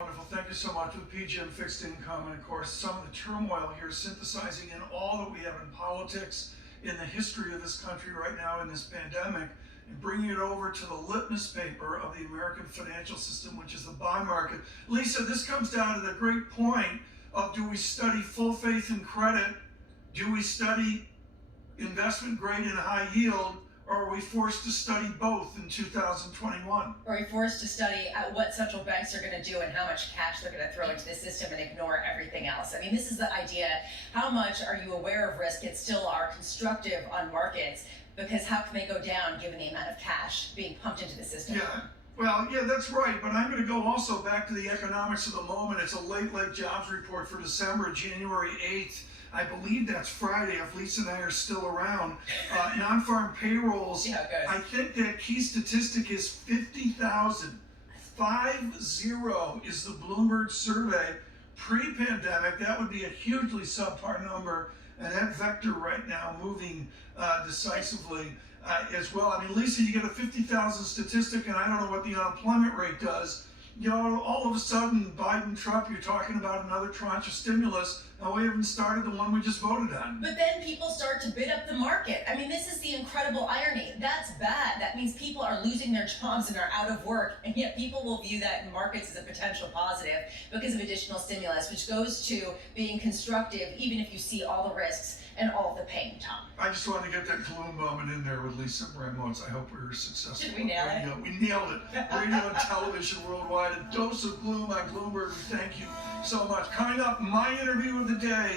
Wonderful. Thank you so much with PGM Fixed Income. And of course, some of the turmoil here synthesizing in all that we have in politics, in the history of this country right now in this pandemic, and bringing it over to the litmus paper of the American financial system, which is the bond market. Lisa, this comes down to the great point of, do we study full faith and credit? Do we study investment grade and high yield? Or are we forced to study both in 2021? Are we forced to study what central banks are going to do and how much cash they're going to throw into the system and ignore everything else? I mean, this is the idea. How much are you aware of risk yet still are constructive on markets? Because how can they go down given the amount of cash being pumped into the system? Yeah. Well, yeah, that's right. But I'm going to go also back to the economics of the moment. It's a late jobs report for December, January 8th. I believe that's Friday, if Lisa and I are still around. Non-farm payrolls, See how it goes. I think that key statistic is 50,000. 50 is the Bloomberg survey. Pre-pandemic, that would be a hugely subpar number, and that vector right now moving decisively as well. I mean, Lisa, you get a 50,000 statistic, and I don't know what the unemployment rate does. You know, all of a sudden, Biden, Trump, you're talking about another tranche of stimulus, and we haven't started the one we just voted on. But then people start to bid up the market. I mean, this is the incredible irony. That's bad. That means people are losing their jobs and are out of work, and yet people will view that in markets as a potential positive because of additional stimulus, which goes to being constructive even if you see all the risks and all the pain, Tom. I just wanted to get that gloom moment in there with Lisa Bramlowitz. I hope we were successful. Did we nail it? We nailed it. Radio and television worldwide. A dose of gloom on Bloomberg. Thank you so much. Coming up, my interview of the day.